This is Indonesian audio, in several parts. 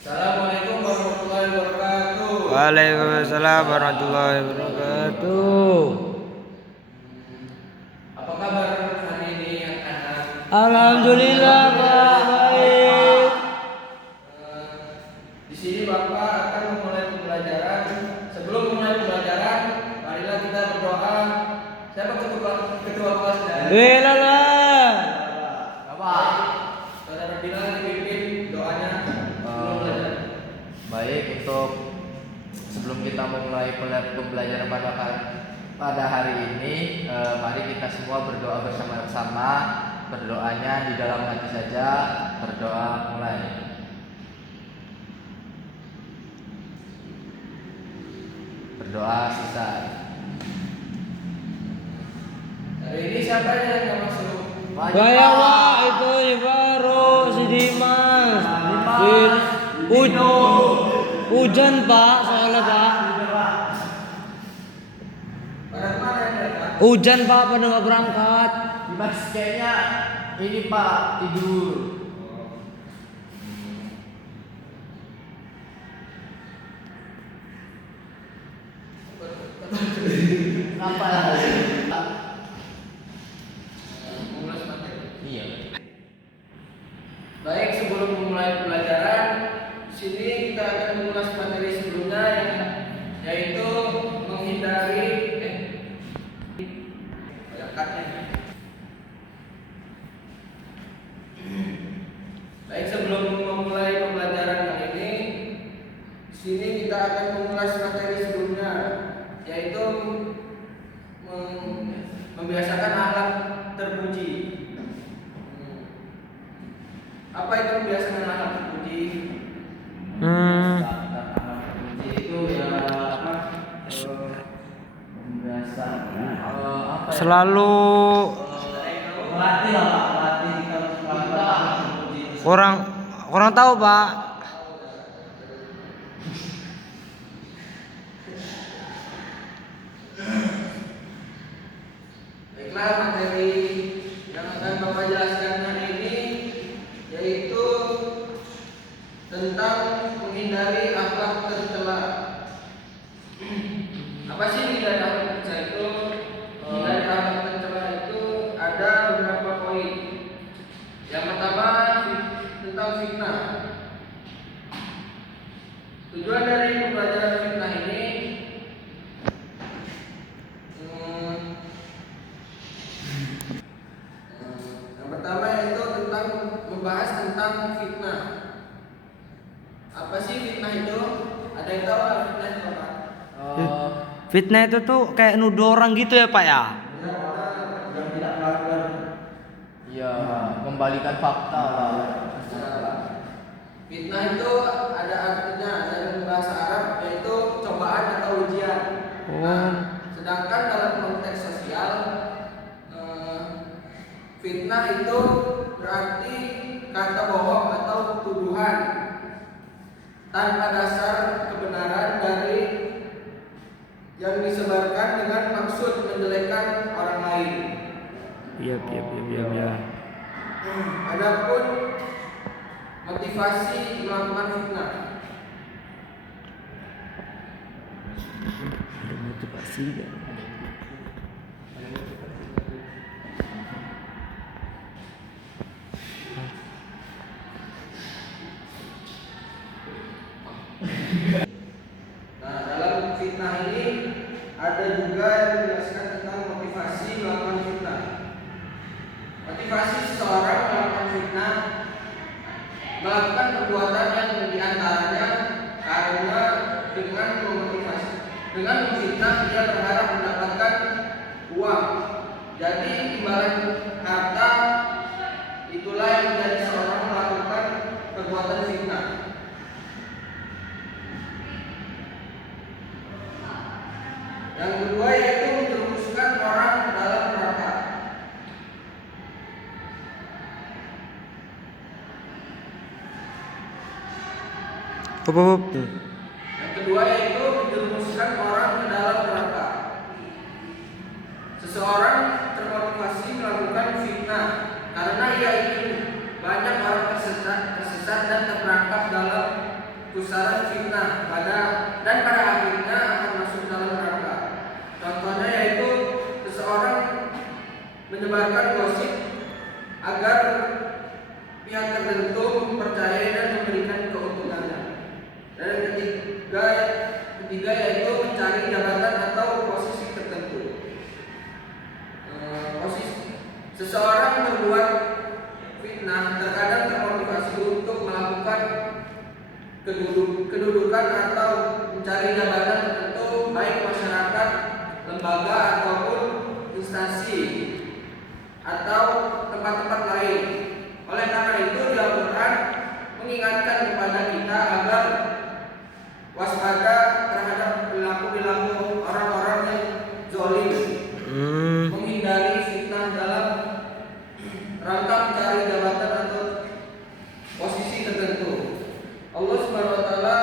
Assalamualaikum warahmatullahi wabarakatuh. Waalaikumsalam warahmatullahi wabarakatuh. Apa kabar hari ini anak-anak? Alhamdulillah baik. Di sini Bapak akan memulai pembelajaran. Sebelum memulai pembelajaran, marilah kita berdoa. Siapa ketua kelasnya? Lala. Bapak. Saudara Bilal dipimpin doanya sebelum belajar. Baik, untuk sebelum kita memulai pembelajaran pada hari ini, mari kita semua berdoa bersama-sama. Berdoanya di dalam hati saja. Berdoa mulai. Berdoa selesai. Hari ini siapa yang nggak masuk? Gaya Pak, itu baru si Dimas. Hujan Pak, soalnya Pak. Pada kemana ya Pak? Hujan Pak, pada nggak berangkat. Dimas kayaknya ini Pak tidur. Kenapa? Mengulas materi. Iya. Baik, sebelum memulai pembelajaran, di sini kita akan mengulas materi sebelumnya yaitu menghindari banyaknya. Baik, sebelum memulai pembelajaran kali ini, di sini kita akan mengulas materi sebelumnya yaitu membiasakan akhlak terpuji. Apa itu membiasakan akhlak terpuji? Itu ya apa? Biasa. Apa ya? Selalu Melatih lah Pak, melatih kita kurang tahu Pak. Baiklah, materi yang akan Bapak jelaskan hari ini yaitu tentang menghindari akhlak tercela. Apa sih menghindari akhlak tercela itu? Menghindari akhlak tercela itu ada beberapa poin. Yang pertama tentang fitnah. Tujuan dari pembelajaran fitnah ini yang pertama yaitu tentang membahas tentang fitnah. Apa sih fitnah itu? Ada yang tahu nggak fitnah itu apa? Fitnah itu tuh kayak nuduh orang gitu ya Pak ya? yang tidak melakukan. Iya, membalikan fakta lah. Fitnah itu ada artinya dalam bahasa Arab yaitu cobaan atau ujian. Sedangkan dalam konteks sosial, fitnah itu berarti kata bohong atau tuduhan tanpa dasar kebenaran dari yang disebarkan dengan maksud menjelekkan orang lain. Iya. Adapun motivasi melakukan fitnah. Ada motivasi kan? Nah, dalam fitnah ini ada juga yang menjelaskan tentang motivasi melakukan fitnah. Motivasi seseorang melakukan fitnah melakukan perbuatan yang diantaranya karena dengan memfitnah dia berharap mendapatkan uang. Jadi imbalan harta itulah yang menjadi seorang melakukan perbuatan fitnah. Yang kedua yaitu menjerumuskan orang ke dalam neraka. Yang kedua yaitu menjerumuskan orang ke dalam neraka. Seseorang termotivasi melakukan fitnah karena ia ingin banyak orang tersesat dan terperangkap dalam pusaran fitnah dan pada akhirnya akan masuk dalam neraka. Contohnya yaitu seseorang menyebarkan gosip agar pihak tertentu mempercayai dan memberikan keuntungannya. Dan yang ketiga yaitu mencari jabatan atau posisi tertentu. Seseorang berbuat fitnah terkadang termotivasi untuk melakukan kedudukan atau mencari jabatan tertentu, baik masyarakat, lembaga ataupun instansi atau tempat-tempat lain. Oleh karena itu Al-Quran mengingatkan kepada kita agar waspada terhadap perilaku orang-orang yang zalim, menghindari fitnah dalam rangka mencari jabatan atau posisi tertentu. Allah Subhanahu wa taala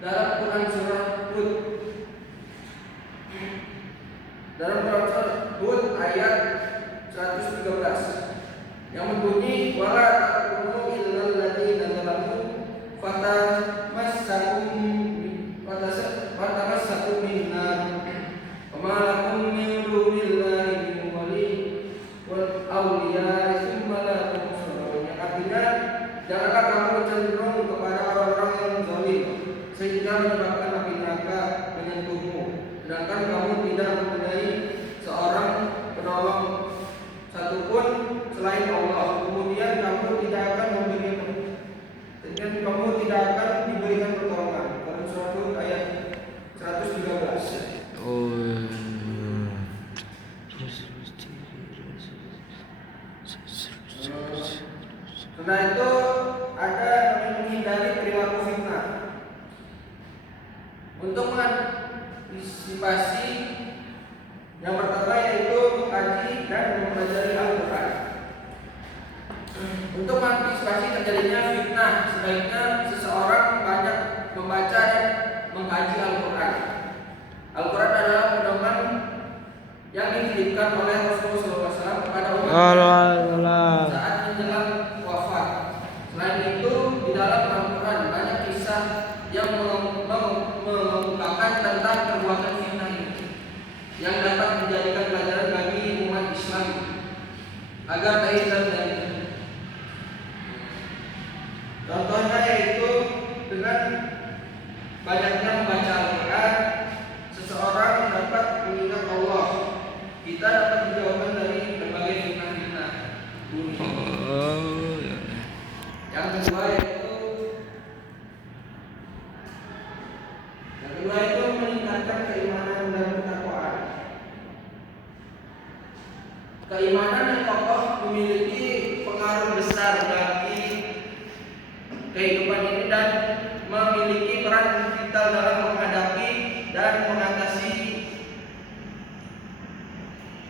dalam Quran surah Hud ayat 113 yang berbunyi wala taqulu illal ladzina zalamu fatamassakum minnar wa ma lakum min dunillahi min waliyyin wal awliya tsumma la tunsurun. Artinya janganlah kamu cenderung kepada orang-orang yang zalim sehingga menyebabkan api neraka menyentuhmu, sedangkan kamu tidak mempunyai seorang penolong satupun selain Allah. Kemudian kamu tidak akan diberikan pertolongan. Quran surah Hud ayat 113. Setelah itu ada yang menghindari perilaku fitnah. Untuk mengantisipasi yang pertama yaitu mengkaji dan mempelajari Al-Quran. Untuk mengantisipasi terjadinya fitnah, sebaiknya seseorang banyak membaca dan mengkaji Al-Quran. Al-Quran adalah pedoman yang dititipkan oleh Rasulullah SAW kepada umat saat menjelang wafat. Selain itu, di dalam Al-Quran banyak kisah yang mengungkapkan tentang perbuatan fitnah ini, yang dapat menjadikan pelajaran bagi umat Islam agar terhindar dari itu. Contohnya yaitu dengan banyaknya membaca Al-Quran, seseorang dapat mengingat Allah. Kita dapat dijauhkan dari berbagai fitnah-fitnah dunia. Yang kedua itu meningkatkan keimanan dan ketakwaan. Keimanan yang kokoh memiliki pengaruh besar bagi kehidupan ini dan memiliki peran vital dalam menghadapi dan mengatasi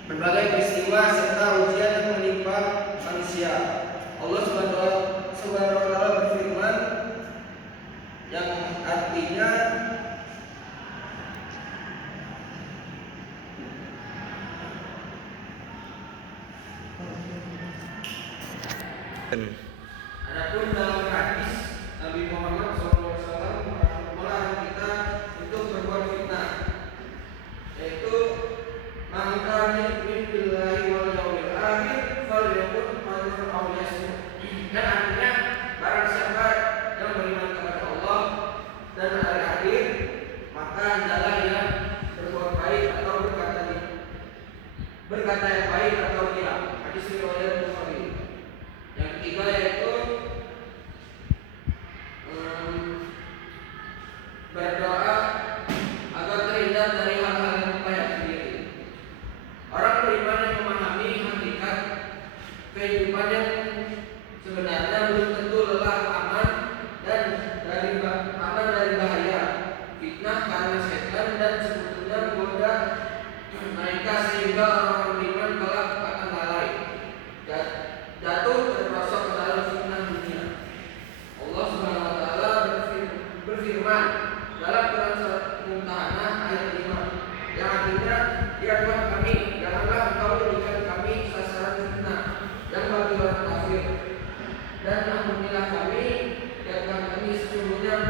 berbagai peristiwa serta ujian yang menimpa manusia. Allah Subhanahu wa taala berfirman yang artinya adapun dalam hadis Nabi Muhammad SAW melarang kita untuk berbuat fitnah, yaitu man kana yu'minu billahi wal yawmil akhir falyakun khairan aw liyasmut. Dan artinya barang siapa yang beriman kepada Allah dan hari akhir, maka hendaklah ia berbuat baik atau berkata yang baik atau diam. Hadis riwayat Bukhari. Yang ketiga yaitu berdoa agar terhindar dari hal-hal yang membahayakan diri. Orang beriman yang memahami hakikat kehidupan yang sebenarnya belum tentu lelah aman dari bahaya, fitnah karena setan dan sebetulnya menggoda mereka sehingga orang beriman kelak akan lalai jatuh terperosok ke dalam fitnah dunia. Allah Subhanahu wa taala berfirman dalam Quran surat Mumtahanah ayat 5 yang artinya, ya Tuhan kami, janganlah engkau jadikan kami sasaran fitnah yang bagi orang kafir, dan ampunilah kami, ya Tuhan kami, sesungguhnya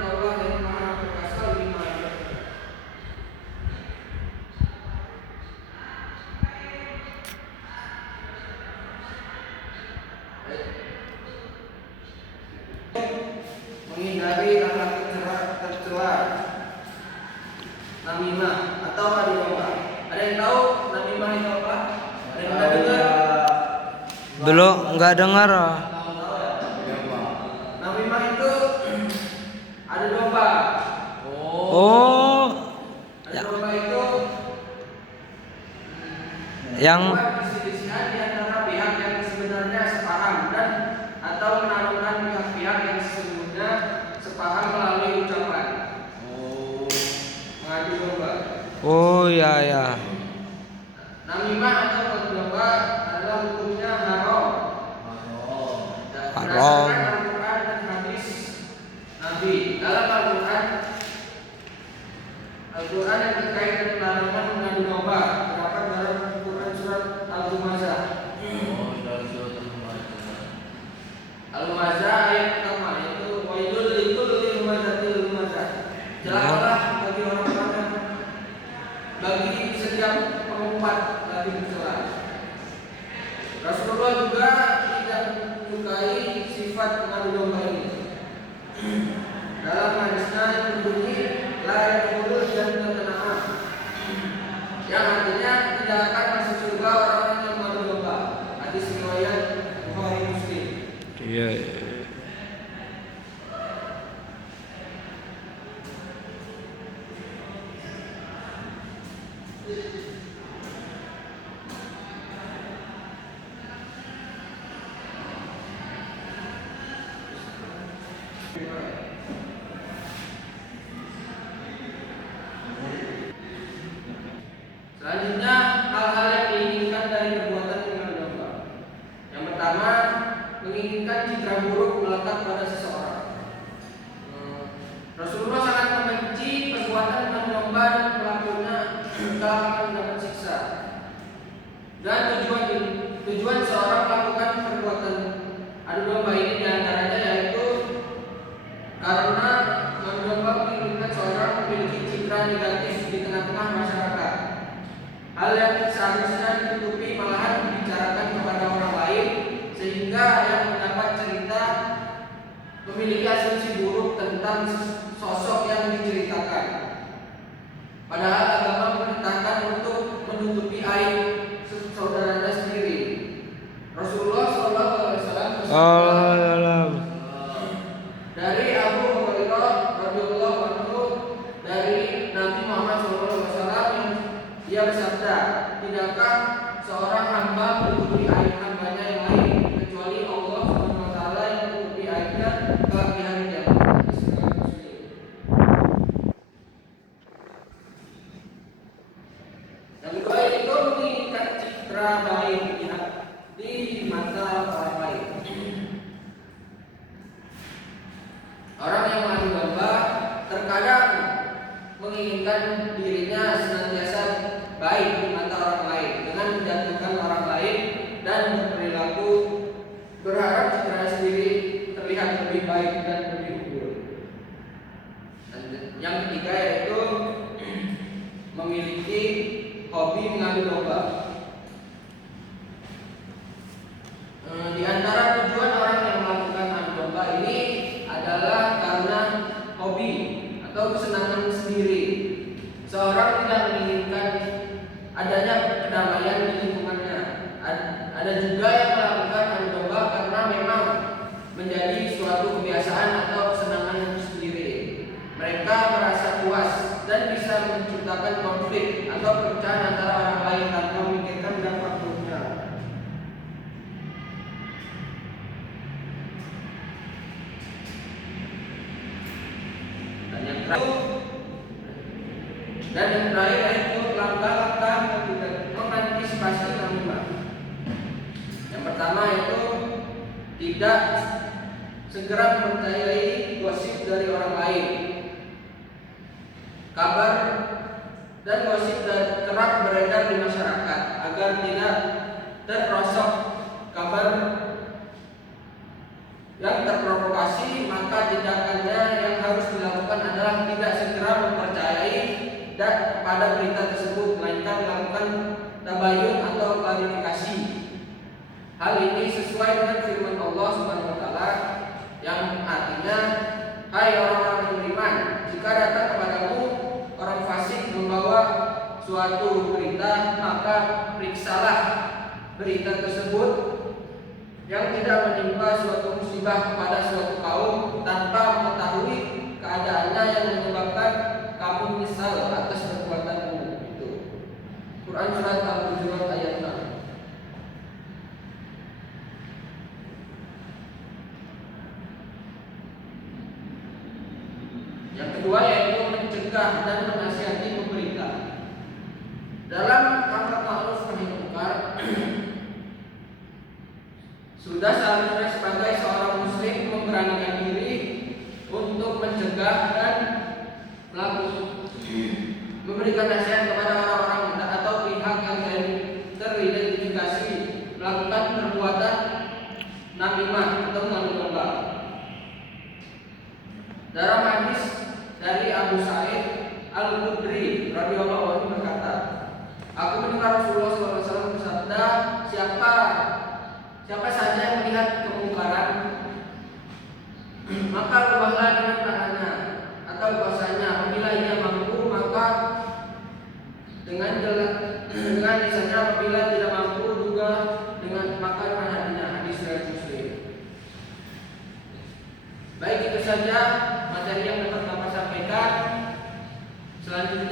menghindari akhlak tercela, namimah atau adu domba. Ada yang tahu namimah itu apa? Ada yang pernah dengar? Belum, nggak dengar. Namimah itu adu domba. Oh, Adu domba itu yang membuat perselisihan di antara pihak yang sebenarnya sepaham dan atau menaruhkan pihak-pihak yang sesungguhnya sepaham melalui ucapan. Mengadu domba. oh ya ya. Namimah atau adu domba adalah hukumnya haram. Haram. Berdasarkan Al-Quran dan hadis Nabi. Dalam Al-Quran yang terkait dengan larangan mengadu domba terdapat dalam Al-Quran surat Al-Humazah. Al-Humazah ayat pertama yaitu wailul likulli humazatil humazah. Celakalah bagi setiap pengumpat bagi mencela. Rasulullah juga tidak menyukai sifat mengadu domba ini. Dalam hadisnya yang berbunyi la yadkhulul jannata na'am, yang artinya tidak akan masuk surga orang yang mengadu domba. Hadis riwayat Bukhari Muslim. Iya. Selanjutnya hal-hal yang diinginkan dari perbuatan mengadu domba. Yang pertama, menginginkan citra buruk melekat pada seseorang. Rasulullah sangat membenci perbuatan mengadu domba dan pelakunya telah akan mendapat siksa. Dan tujuan seorang melakukan perbuatan adu domba ini diantaranya yaitu karena mengadu domba menginginkan seorang memiliki citra negatif di tengah-tengah masyarakat. Hal yang seharusnya ditutupi malahan dibicarakan kepada orang lain sehingga yang mendapat cerita memiliki asumsi buruk tentang sosok yang diceritakan. Padahal agama memerintahkan untuk menutupi aib saudaranya sendiri. Rasulullah SAW dari Abu Hurairah radhiyallahu anhu dari Nabi Muhammad SAW dia bersabda, tidakkah seorang hamba menutupi aib hambanya yang lain kecuali Allah SWT yang menutupi aibnya kelak di hari kiamat. Yang kedua itu menginginkan citra baik di mata orang lain. Orang yang mengadu domba terkadang menginginkan dirinya senantiasa baik di mata orang lain dengan menjatuhkan orang lain dan berperilaku berharap citra sendiri terlihat lebih baik dan lebih unggul. Yang ketiga yaitu memiliki hobi mengadu domba. Di antara tujuan orang yang melakukan adu domba ini adalah karena hobi atau kesenangan sendiri. Seorang tidak menginginkan adanya kedamaian di lingkungannya. Ada juga yang melakukan adu domba karena memang menjadi suatu kebiasaan atau kesenangan sendiri. Mereka merasa puas dan bisa menciptakan konflik atau perpecahan antara orang lain tanpa memikirkan dampak buruknya. Dan yang terakhir yaitu langkah-langkah mengantisipasi namimah. Yang pertama yaitu tidak segera mempercayai gosip dari orang lain. Kabar dan gosip kerap beredar di masyarakat agar tidak terperosok kabar yang terprovokasi, maka tindakannya yang harus dilakukan adalah tidak segera mempercayai dan kepada berita tersebut, melainkan melakukan tabayun atau klarifikasi. Hal ini sesuai dengan firman Allah Subhanahu wa taala yang artinya Hai orang-orang yang beriman, jika datang kepadamu orang fasik membawa suatu berita, maka periksalah berita tersebut yang tidak menimpa suatu musibah kepada suatu kaum tanpa mengetahui keadaannya yang menyebabkan kamu menyesal atas perbuatanmu itu. Quran surat Al-Hujurat ayat 6. Yang kedua yaitu mencegah dan menasihati pemberita. Dalam amar ma'ruf nahi munkar sudah seharusnya sebagai seorang muslim memberanikan diri untuk mencegah dan memberikan nasihat kepada orang-orang atau pihak yang teridentifikasi melakukan perbuatan namimah atau mengambil domba. Dalam hadis dari Abu Sa'id Al-Khudri radhiyallahu anhu berkata, aku mendengar Rasulullah SAW bersabda, siapa saja yang melihat kemungkaran, maka rubahlah dengan tangannya atau bahasanya. Apabila ia mampu, maka dengan lisannya. Apabila tidak mampu, juga dengan hatinya. Hadis riwayat Muslim. Baik, itu saja materi yang dapat Bapak sampaikan. Selanjutnya